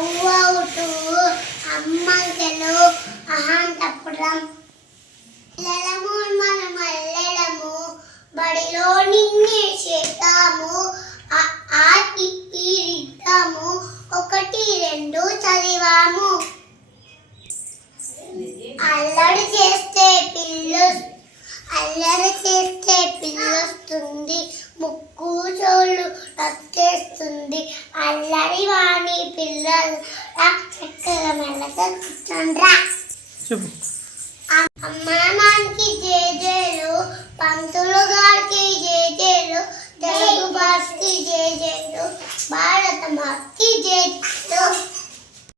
out అమ్మగలు అహాంతపురం లలము మన మల్లెలము బడిలో నిన్నే చేతాము ఆ తిప్పిరిద్దాము ఒకటి రెండు చదివాము అల్లరి చేస్తే పిల్లొస్తుంది ముక్కు చోళ్ళు రక్కేస్తుంది అల్లరి వాణి పిల్లలు చక్కగా మెల్లగా కూర్చోండ్రా అమ్మానానికి జేజేలు పంతులు గారికి జేజేలు తెలుగు భాషకి జేజేలు భారత మాతకి జేజేలు